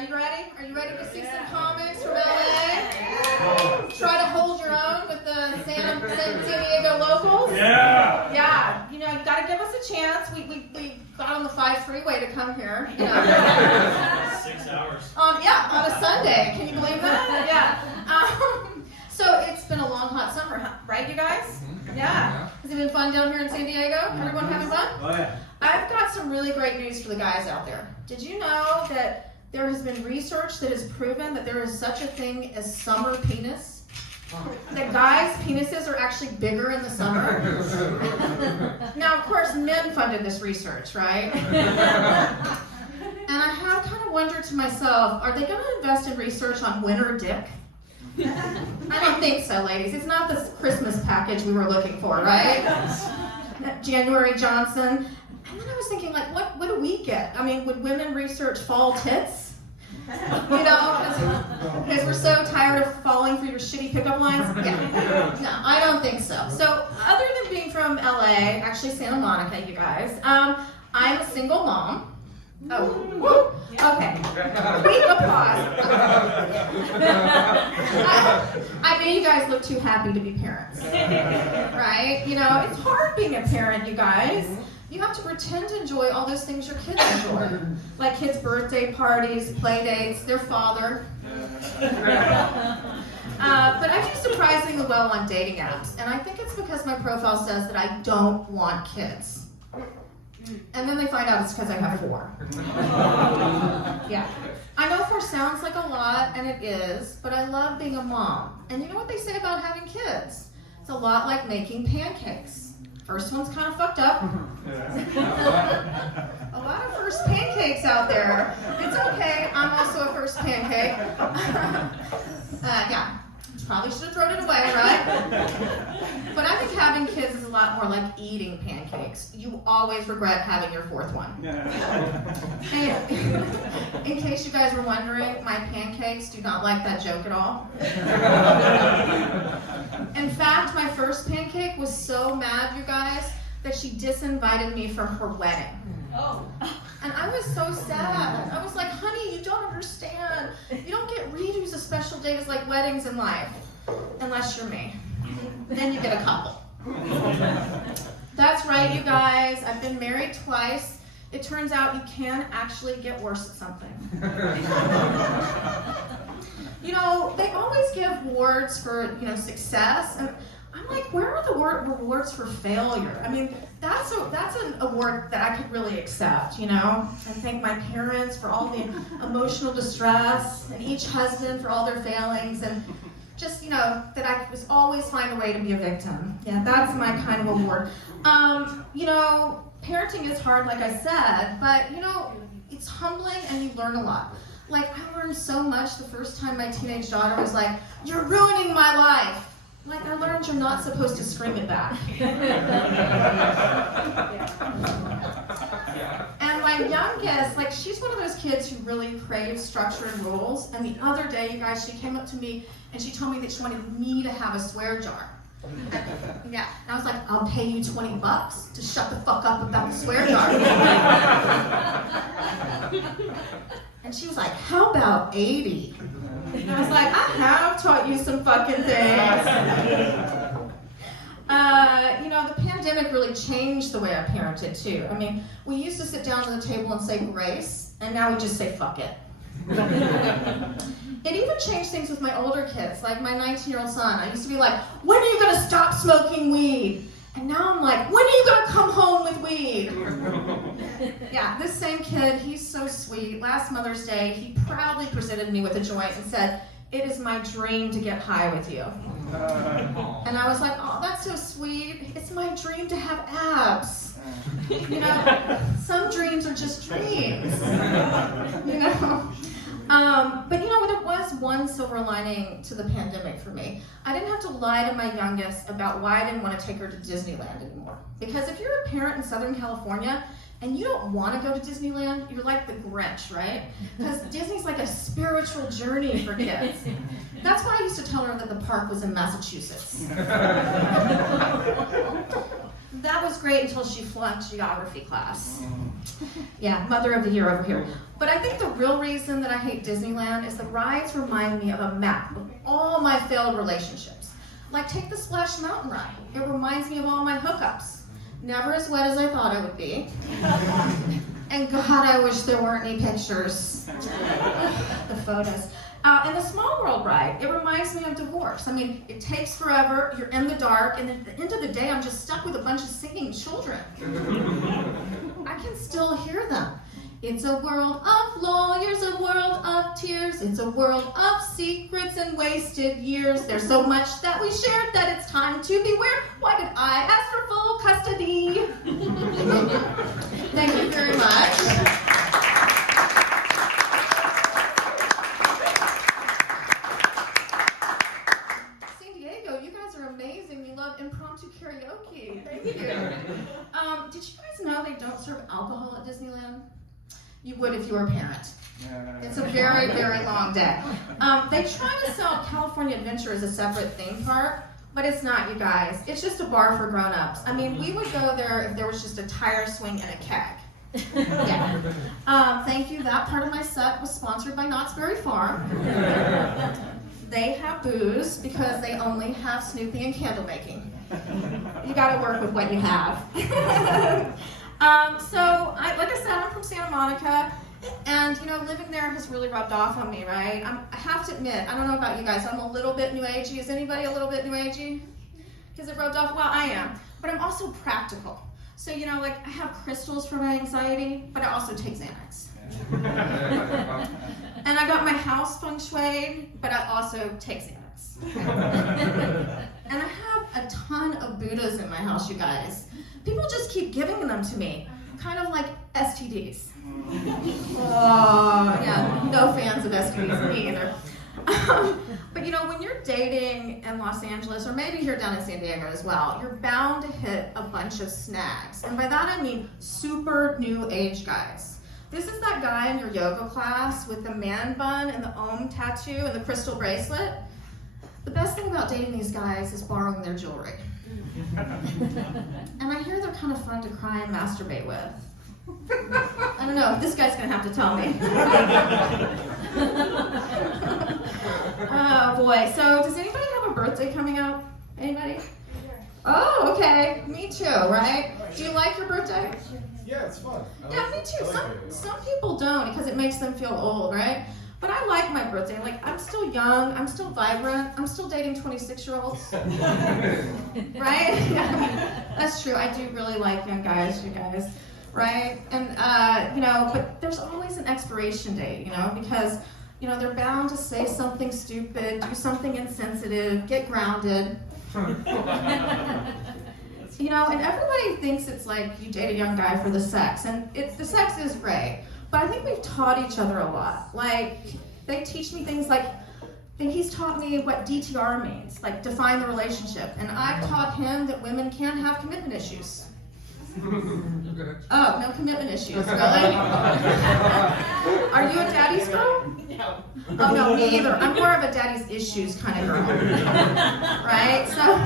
Are you ready? Are you ready to see some comics from LA? Try to hold your own with the San Diego locals? Yeah! Yeah, you know, you gotta give us a chance. We got on the 5 freeway to come here. You know. 6 hours. On a Sunday. Can you believe that? Yeah. So it's been a long, hot summer, right, you guys? Yeah. Has it been fun down here in San Diego? Everyone having fun? Oh, yeah. I've got some really great news for the guys out there. Did you know that there has been research that has proven that there is such a thing as summer penis? That guys' penises are actually bigger in the summer? Now, of course, men funded this research, right? And I have kind of wondered to myself, are they going to invest in research on winter dick? I don't think so, ladies. It's not the Christmas package we were looking for, right? January Johnson. And then I was thinking, like, what do we get? I mean, would women research fall tits? You know, because we're so tired of falling for your shitty pickup lines? Yeah. No, I don't think so. So, other than being from LA, actually Santa Monica, you guys, I'm a single mom. Oh, woo. Okay. Quick applause. I bet you guys look too happy to be parents, right? You know, it's hard being a parent, you guys. You have to pretend to enjoy all those things your kids enjoy, like kids' birthday parties, play dates, their father. But I do surprisingly well on dating apps, and I think it's because my profile says that I don't want kids. And then they find out it's because I have 4. Yeah. I know 4 sounds like a lot, and it is, but I love being a mom. And you know what they say about having kids? It's a lot like making pancakes. First one's kind of fucked up. A lot of first pancakes out there. It's okay, I'm also a first pancake. Yeah. Probably should have thrown it away, right? But I think having kids is a lot more like eating pancakes. You always regret having your 4th one. And in case you guys were wondering, my pancakes do not like that joke at all. In fact, my first pancake was so mad, you guys, that she disinvited me from her wedding. Oh. And I was so sad. I was like, honey, you don't understand. You don't get redos of special days like weddings in life. Unless you're me. Then you get a couple. That's right, you guys. I've been married twice. It turns out you can actually get worse at something. You know, they always give awards for, success. And I'm like, where are the rewards for failure? I mean, that's an award that I could really accept, and thank my parents for all the emotional distress, and each husband for all their failings, and just, that I was always find a way to be a victim. Yeah, that's my kind of award. Parenting is hard, like I said, but, it's humbling and you learn a lot. Like, I learned so much the first time my teenage daughter was like, "You're ruining my life." Like, I learned you're not supposed to scream it back. And my youngest, she's one of those kids who really craves structure and rules. And the other day, you guys, she came up to me and she told me that she wanted me to have a swear jar. Yeah, and I was like, "I'll pay you $20 to shut the fuck up about the swear jar." And she was like, "How about 80? And I was like, "I have taught you some fucking things." The pandemic really changed the way I parented too. I mean, we used to sit down at the table and say grace, and now we just say fuck it. It even changed things with my older kids, like my 19-year-old son. I used to be like, "When are you going to stop smoking weed?" And now I'm like, "When are you going to come home with weed?" Yeah, this same kid, he's so sweet. Last Mother's Day, he proudly presented me with a joint and said, "It is my dream to get high with you." And I was like, "Oh, that's so sweet. It's my dream to have abs." Some dreams are just dreams. But there was one silver lining to the pandemic for me. I didn't have to lie to my youngest about why I didn't want to take her to Disneyland anymore. Because if you're a parent in Southern California and you don't want to go to Disneyland, you're like the Grinch, right? Because Disney's like a spiritual journey for kids. That's why I used to tell her that the park was in Massachusetts. That was great until she flunked geography class. Yeah, mother of the year over here. But I think the real reason that I hate Disneyland is the rides remind me of a map of all my failed relationships. Like take the Splash Mountain ride. It reminds me of all my hookups. Never as wet as I thought I would be. And God, I wish there weren't any pictures. The photos. And the Small World ride, it reminds me of divorce. I mean, it takes forever, you're in the dark, and at the end of the day, I'm just stuck with a bunch of singing children. I can still hear them. It's a world of lawyers, a world of tears. It's a world of secrets and wasted years. There's so much that we shared that it's time to beware. Why did I ask for full custody? Thank you very much. Amazing. You love impromptu karaoke. Thank you. Did you guys know they don't serve alcohol at Disneyland? You would if you were a parent. It's a very, very long day. They try to sell California Adventure as a separate theme park, but it's not, you guys. It's just a bar for grown-ups. I mean, we would go there if there was just a tire swing and a keg. Yeah. Thank you. That part of my set was sponsored by Knott's Berry Farm. They have booze because they only have Snoopy and candle making. You gotta work with what you have. Like I said, I'm from Santa Monica, and living there has really rubbed off on me, right? I have to admit, I don't know about you guys, I'm a little bit new agey. Is anybody a little bit new agey? Because it rubbed off? Well, I am. But I'm also practical. So, I have crystals for my anxiety, but I also take Xanax. And I got my house feng shuied, but I also take Xanax. And I have a ton of Buddhas in my house, you guys. People just keep giving them to me, kind of like STDs. Oh, yeah, no fans of STDs, me either. But when you're dating in Los Angeles, or maybe here down in San Diego as well, you're bound to hit a bunch of snags. And by that I mean super new age guys. This is that guy in your yoga class with the man bun and the Om tattoo and the crystal bracelet. The best thing about dating these guys is borrowing their jewelry. And I hear they're kind of fun to cry and masturbate with. I don't know, this guy's gonna have to tell me. Oh boy, so does anybody have a birthday coming up? Anybody? Oh, okay, me too, right? Do you like your birthday? Yeah, it's fun. Yeah, me too. Some people don't because it makes them feel old, right? But I like my birthday. Like, I'm still young, I'm still vibrant, I'm still dating 26-year-olds. Right? That's true. I do really like young guys, you guys. Right? And, but there's always an expiration date, because, they're bound to say something stupid, do something insensitive, get grounded. And everybody thinks it's like you date a young guy for the sex, and the sex is great, but I think we've taught each other a lot. Like, they teach me things like, and he's taught me what DTR means, like define the relationship, and I've taught him that women can have commitment issues. Oh, no commitment issues, really? Are you a daddy's girl? No. Oh, no, me either. I'm more of a daddy's issues kind of girl, right? So,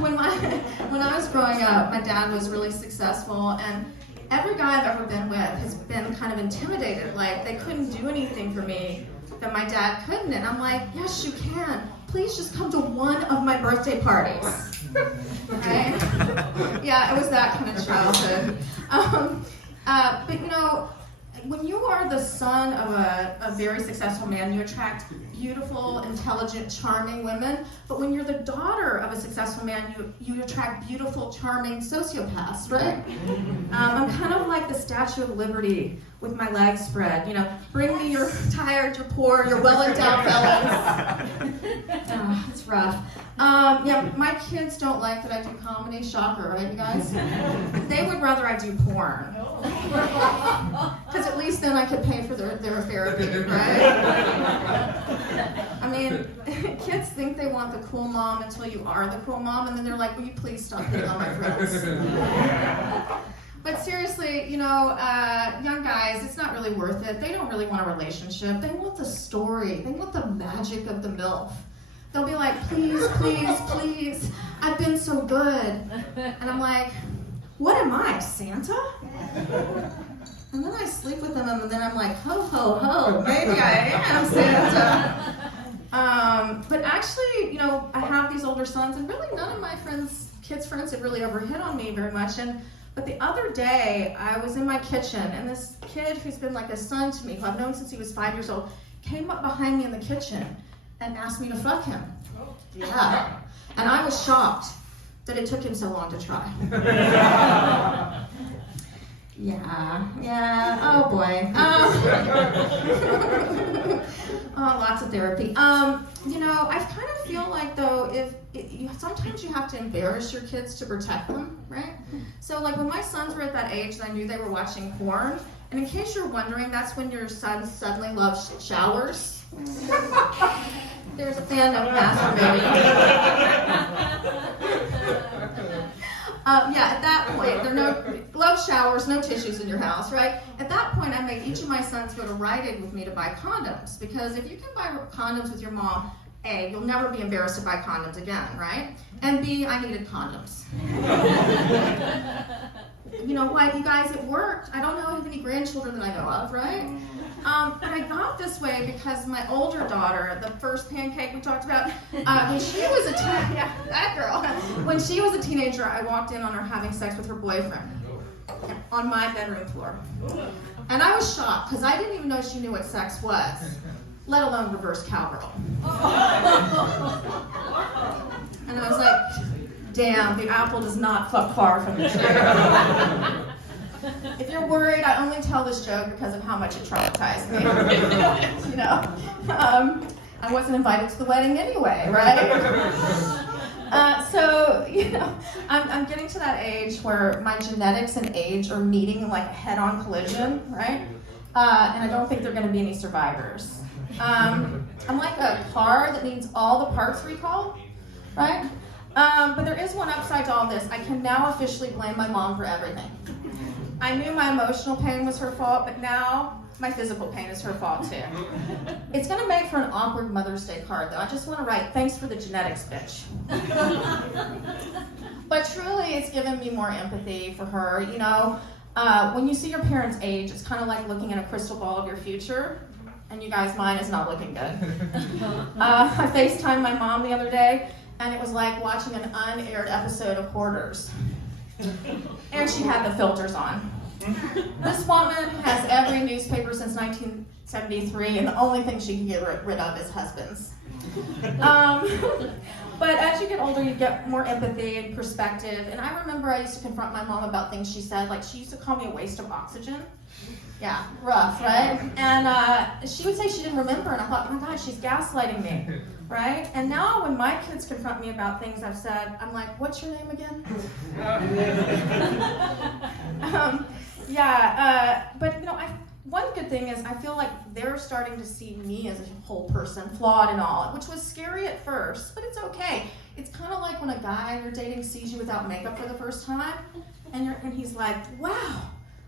when I was growing up, my dad was really successful, and every guy I've ever been with has been kind of intimidated, like they couldn't do anything for me that my dad couldn't, and I'm like, yes, you can. Please just come to one of my birthday parties. Right? Yeah, it was that kind of childhood. But when you are the son of a very successful man, you attract beautiful, intelligent, charming women. But when you're the daughter of a successful man, you attract beautiful, charming sociopaths, right? I'm kind of like the Statue of Liberty with my legs spread. Bring me your tired, your poor, your well-endowed fellas. Oh, it's rough. My kids don't like that I do comedy. Shocker, right, you guys? They would rather I do porn. Because at least then I could pay for their therapy, right? I mean, kids think they want the cool mom until you are the cool mom, and then they're like, will you please stop hitting on my friends? But seriously, young guys, it's not really worth it. They don't really want a relationship. They want the story. They want the magic of the MILF. They'll be like, please, please, please, I've been so good. And I'm like, what am I, Santa? And then I sleep with them, and then I'm like, ho, ho, ho, maybe I am Santa. But actually, I have these older sons, and really none of my kids' friends have really ever hit on me very much. But the other day, I was in my kitchen, and this kid who's been like a son to me, who I've known since he was 5 years old, came up behind me in the kitchen and asked me to fuck him. Yeah. And I was shocked that it took him so long to try. Yeah, oh boy. Lots of therapy. I kind of feel like though, sometimes you have to embarrass your kids to protect them, right? So like when my sons were at that age and I knew they were watching porn, and in case you're wondering, that's when your son suddenly loves showers. There's a fan of masturbating. At that point, love showers, no tissues in your house, right? At that point, I made each of my sons go to Rite Aid with me to buy condoms, because if you can buy condoms with your mom, A, you'll never be embarrassed to buy condoms again, right? And B, I needed condoms. You know what, you guys, it worked. I don't know of any grandchildren that I know of, right? And I got this way because my older daughter, the first pancake we talked about, when she was a when she was a teenager, I walked in on her having sex with her boyfriend on my bedroom floor. And I was shocked because I didn't even know she knew what sex was, let alone reverse cowgirl. And I was like, damn, the apple does not fall far from the tree. If you're worried, I only tell this joke because of how much it traumatized me. I wasn't invited to the wedding anyway, right? I'm getting to that age where my genetics and age are meeting like a head-on collision, right? And I don't think there are going to be any survivors. I'm like a car that needs all the parts recalled, right? But there is one upside to all this. I can now officially blame my mom for everything. I knew my emotional pain was her fault, but now my physical pain is her fault too. It's gonna make for an awkward Mother's Day card though. I just wanna write, thanks for the genetics, bitch. But truly, it's given me more empathy for her. When you see your parents age, it's kind of like looking at a crystal ball of your future. And you guys, mine is not looking good. I FaceTimed my mom the other day, and it was like watching an unaired episode of Hoarders. And she had the filters on. This woman has every newspaper since 1973, and the only thing she can get rid of is husbands. But as you get older, you get more empathy and perspective. And I remember I used to confront my mom about things she said, like she used to call me a waste of oxygen. Yeah, rough, right? And she would say she didn't remember, and I thought, oh my God, she's gaslighting me, right? And now when my kids confront me about things I've said, I'm like, what's your name again? But one good thing is I feel like they're starting to see me as a whole person, flawed and all, which was scary at first, but it's okay. It's kind of like when a guy you're dating sees you without makeup for the first time, and he's like, wow,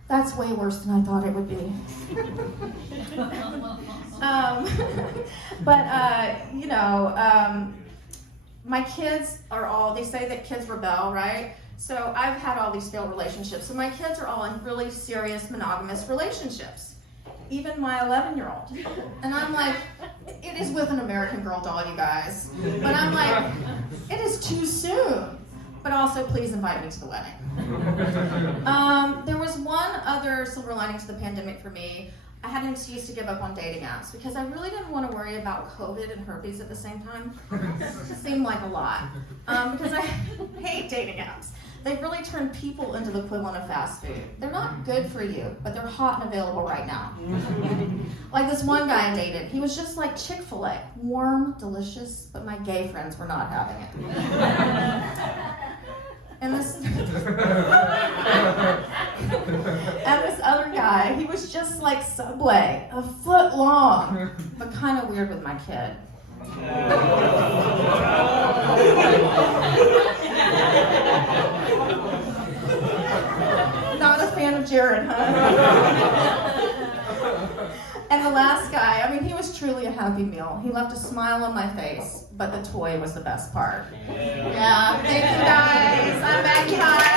that's way worse than I thought it would be. My kids are all, they say that kids rebel, right? So I've had all these failed relationships. So my kids are all in really serious monogamous relationships. Even my 11-year-old. And I'm like, it is with an American Girl doll, you guys. But I'm like, it is too soon. But also, please invite me to the wedding. There was one other silver lining to the pandemic for me. I had an excuse to give up on dating apps because I really didn't want to worry about COVID and herpes at the same time. It just seemed like a lot. Because I hate dating apps. They've really turned people into the equivalent of fast food. They're not good for you, but they're hot and available right now. Like this one guy I dated, he was just like Chick-fil-A. Warm, delicious, but my gay friends were not having it. And this other guy, he was just like Subway, a foot long, but kind of weird with my kid. Not a fan of Jared, huh? And And the last guy, I mean, he was truly a happy meal. He left a smile on my face, but the toy was the best part. Yeah, thank you guys. I'm Maggie Hyde.